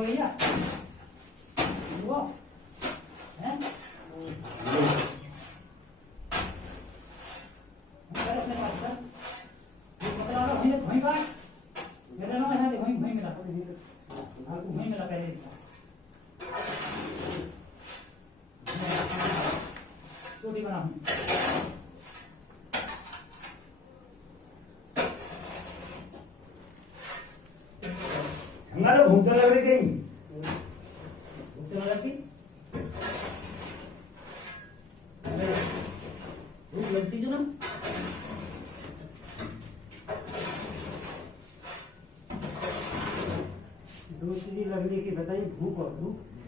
हो गया वो हैं अपने पास सर ये पकड़ा रहा वहीं वहीं बात मेरा नाम है वहीं वहीं मिला आपको वहीं मिला पहले छोटी बना हमारा घूमता लग रही कहीं घूमते लगती भूख लगती जो ना दूसरी लगने की बताइए भूख और भूख